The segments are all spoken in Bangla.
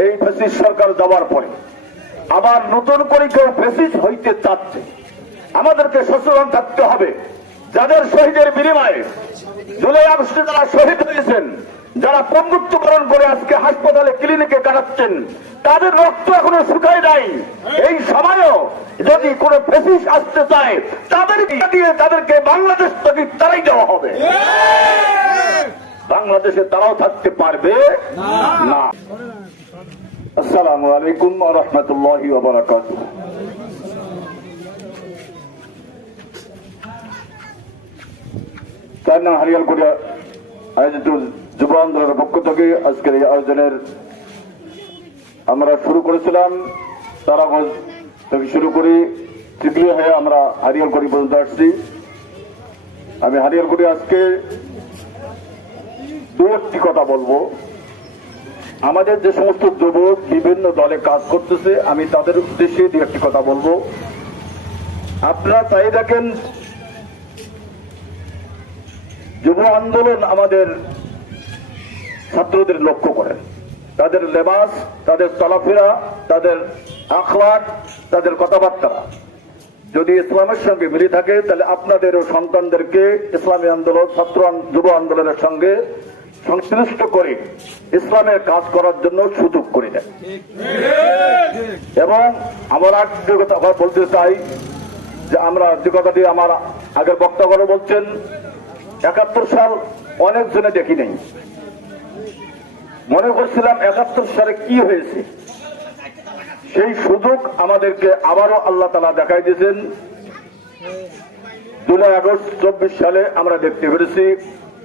এই ফেসিস সরকার যাওয়ার পরে আবার নতুন করে কেউ ফেসিস হইতে চাচ্ছে। আমাদেরকে সচেতন থাকতে হবে। যাদের শহীদের বিনিময়ে জুলাই আগস্টে যারা শহীদ হয়েছেন যারা পঙ্গুত্বকরণ করে আজকে হাসপাতালে ক্লিনিকে কাটাচ্ছেন তাদের রক্ত এখনও শুকায় নাই। এই সময়ও যদি কোনো ফেসিস আসতে চায় তাদেরকে দিয়ে তাদেরকে বাংলাদেশ থেকে তারাই দেওয়া হবে। বাংলাদেশে তারাও থাকতে পারবে? না। আসসালামু আলাইকুম আমরা শুরু করেছিলাম তারাগঞ্জ থেকে শুরু করি চিকলি হয়ে আমরা হারিয়ালগুড়ি পর্যন্ত আসছি। আমি হারিয়ালগুড়ি আজকে দু একটি কথা বলব। আমাদের যে সমস্ত যুবক বিভিন্ন দলে কাজ করতেছে, আমি তাদের উদ্দেশ্যে দু একটি কথা বলব। আপনারা তাই দেখেন, যুব আন্দোলন আমাদের ছাত্রদের লক্ষ্য করেন তাদের লেবাস, তাদের চলাফেরা, তাদের আখলাক, তাদের কথাবার্তা। যদি ইসলামের সঙ্গে মিলে থাকে, তাহলে আপনাদেরও সন্তানদেরকে ইসলামী আন্দোলন, ছাত্র যুব আন্দোলনের সঙ্গে সংশ্লিষ্ট করে ইসলামের কাজ করার জন্য সুযোগ করে দেয়। এবং আমার আর যে বলতে চাই, যে আমরা যে কথাটি আমার আগের বক্তাগণ বলছেন, একাত্তর সাল অনেক জনে দেখি নেই। মনে করছিলাম একাত্তর সালে কি হয়েছে? সেই সুযোগ আমাদেরকে আবারও আল্লাহ তালা দেখাই দিয়েছেন। জুলাই আগস্ট চব্বিশ সালে আমরা দেখতে পেরেছি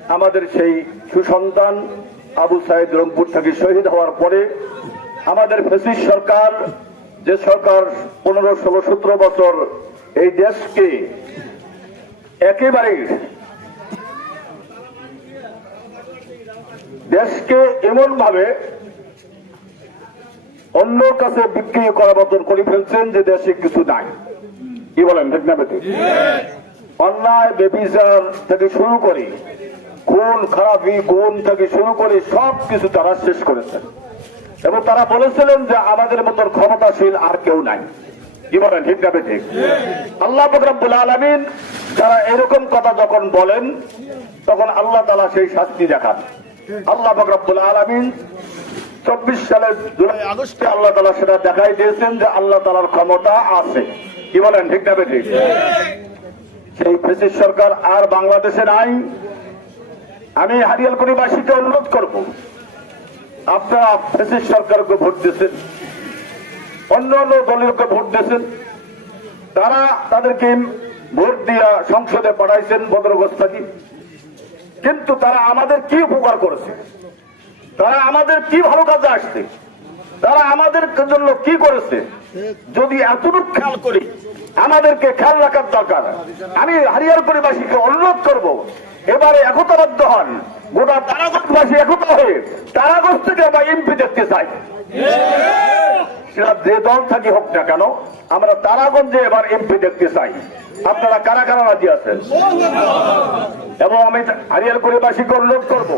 আমাদের সেই সুসন্তান আবু সাইদ রংপুর থেকে শহীদ হওয়ার পরে আমাদের ফেসিস সরকার যে সরকার পনেরো ষোলো সতেরো বছর এই দেশকে একেবারে দেশকে এমন ভাবে অন্য কাছে বিক্রি করার মতন করে ফেলছেন যে দেশে কিছু নাই কি বলেন ঠিক না? অন্যায় বেবিচার থেকে শুরু করে খুন খারাপি গুণ থেকে শুরু করে সব কিছু তারা শেষ করেছেন এবং তারা বলেছিলেন যে আমাদের মতন ক্ষমতাশীল আর কেউ নাই। কি বলেন ঠিক না ঠিক আল্লাহ ফকরাবুল আলমিন যারা এরকম কথা যখন বলেন তখন আল্লাহ তালা সেই শাস্তি দেখান। আল্লাহ ফকরাবুল আলমিন চব্বিশ সালের জুলাই আগস্টে আল্লাহ তালা সেটা দেখাই দিয়েছেন যে আল্লাহ তালার ক্ষমতা আছে। কি বলেন ঠিক না ঠিক। সেই ব্রিটিশ সরকার আর বাংলাদেশে নাই আমি হারিয়ালকুড়িবাসীকে অনুরোধ করব, আপনারা ব্রিটিশ সরকারকে ভোট দিয়েছেন, অন্য অন্য দলীয়কে ভোট দিয়েছেন, তারা তাদেরকে ভোট দিয়া সংসদে পাঠাইছেন বদরগস্তাজি কিন্তু তারা আমাদের কি উপকার করেছে? তারা আমাদের কি ভালো কাজে আসছে? তারা আমাদের জন্য কি করেছে? যদি এতটুকু খেয়াল করি, আমাদেরকে খেয়াল রাখার দরকার। আমি হারিয়ার পরিবাসীকে অনুরোধ করব, এবারে একতাবদ্ধ হন। গোটা তারাগঞ্জবাসী একতা হয়ে তারাগঞ্জ থেকে আমরা এমপি দেখতে চাই। সেটা যে দল থাকি হোক না কেন, আমরা তারাগঞ্জে এবার এমপি দেখতে চাই। আপনারা কারা কারা রাজি আছেন? এবং আমি হারিয়ার পরিবাসীকে অনুরোধ করব,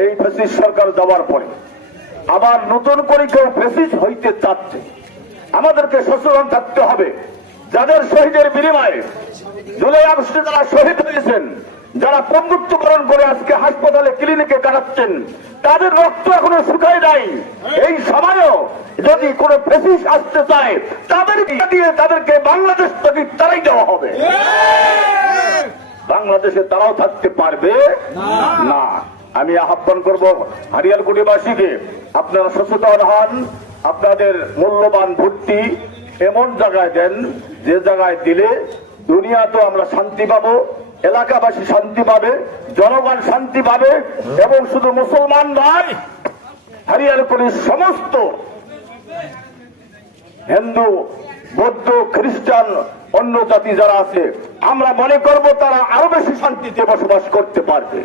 এই ফেসিস সরকার যাওয়ার পরে। আবার নতুন করে কেউ ফেসিস হইতে চাচ্ছে। আমাদেরকে সচেতন থাকতে হবে। যাদের শহীদের বিনিময়ে জুলাই আগস্টে যারা শহীদ হয়েছেন যারা পঙ্গুত্বকরণ করে আজকে হাসপাতালে ক্লিনিকে কাটাচ্ছেন তাদের রক্ত এখনও শুকায় নাই। এই সময়ও যদি কোনো ফেসিস আসতে চায় তাদেরকে দিয়ে তাদেরকে বাংলাদেশ থেকে তারাই দেওয়া হবে। বাংলাদেশে তারাও থাকতে পারবে? না। আমি আহ্বান করব হারিয়ালকুটিবাসীকে আপনারা সচেতন হন আপনাদের মূল্যবান ভর্তি এমন জায়গায় দেন, যে জায়গায় দিলে দুনিয়া তো আমরা শান্তি পাবো, এলাকাবাসী শান্তি পাবে, জনগণ শান্তি পাবে, এবং শুধু মুসলমান নয় হারিয়ালকুটির সমস্ত হিন্দু, বৌদ্ধ, খ্রিস্টান, অন্য জাতি যারা আছে, আমরা মনে করব তারা আরও বেশি শান্তিতে বসবাস করতে পারবে।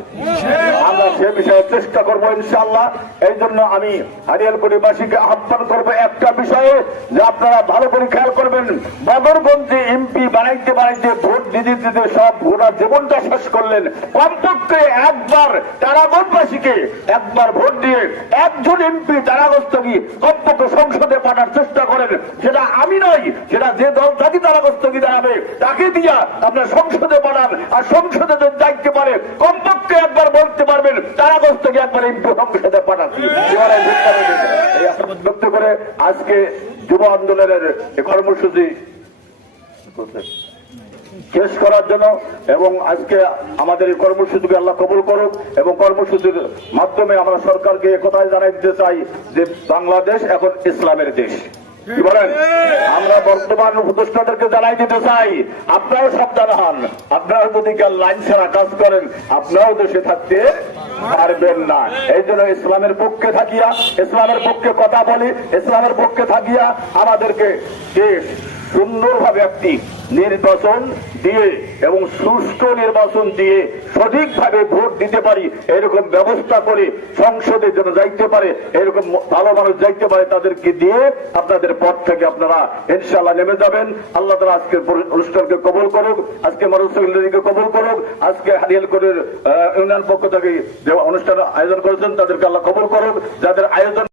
সে বিষয়ে চেষ্টা করব ইনশাল্লাহ এই জন্য আমি হারিয়ালকুড়িবাসীকে আহ্বান করব একটা বিষয়ে যে আপনারা ভালো করে খেয়াল করবেন। বদরগঞ্জে এমপি বানাইতে বানাইতে ভোট দিতে দিতে সব গোটা জীবনটা শেষ করলেন। কমপক্ষে একবার তারাগঞ্জবাসীকে একবার ভোট দিয়ে একজন এমপি তারাগঞ্জ কি কমপক্ষে সংসদে পাঠার চেষ্টা করেন। সেটা আমি নই, সেটা যে দল জাতি তারাগঞ্জ কি দাঁড়াবে তাকে দিয়া আপনার সংসদে পাঠান। আর সংসদে যদি দায়িত্ব পারে, কমপক্ষে একবার বলতে পারবেন একবার পাঠাচ্ছি। ব্যক্ত করে আজকে যুব আন্দোলনের কর্মসূচি শেষ করার জন্য এবং আজকে আমাদের এই কর্মসূচিকে আল্লাহ কবুল করুক এবং কর্মসূচির মাধ্যমে আমরা সরকারকে একথাই জানাই দিতে চাই যে বাংলাদেশ এখন ইসলামের দেশ। কি বলেন? আমরা বর্তমান উপদেষ্টাদেরকে জানাই দিতে চাই, আপনারাও সাবধান হন। আপনারা যদি লাইন ছাড়া কাজ করেন, আপনারাও দেশে থাকতে পারবেন না। এই জন্য ইসলামের পক্ষে থাকিয়া, ইসলামের পক্ষে কথা বলি, ইসলামের পক্ষে থাকিয়া আমাদেরকে সুন্দরভাবে একটি নির্বাচন দিয়ে এবং সুষ্ঠু নির্বাচন দিয়ে সঠিকভাবে ভোট দিতে পারি, এরকম ব্যবস্থা করে সংসদে যেন যাইতে পারে, এরকম ভালো মানুষ যাইতে পারে তাদেরকে দিয়ে আপনাদের পথ থেকে আপনারা ইনশাল্লাহ নেমে যাবেন। আল্লাহ তালা আজকের পরি- অনুষ্ঠানকে কবল করুক, আজকে মানুষকে কবল করুক, আজকে হারিয়াল করে ইউনিয়ন পক্ষ থেকে যে অনুষ্ঠান আয়োজন করেছেন তাদেরকে আল্লাহ কবল করুক। যাদের আয়োজন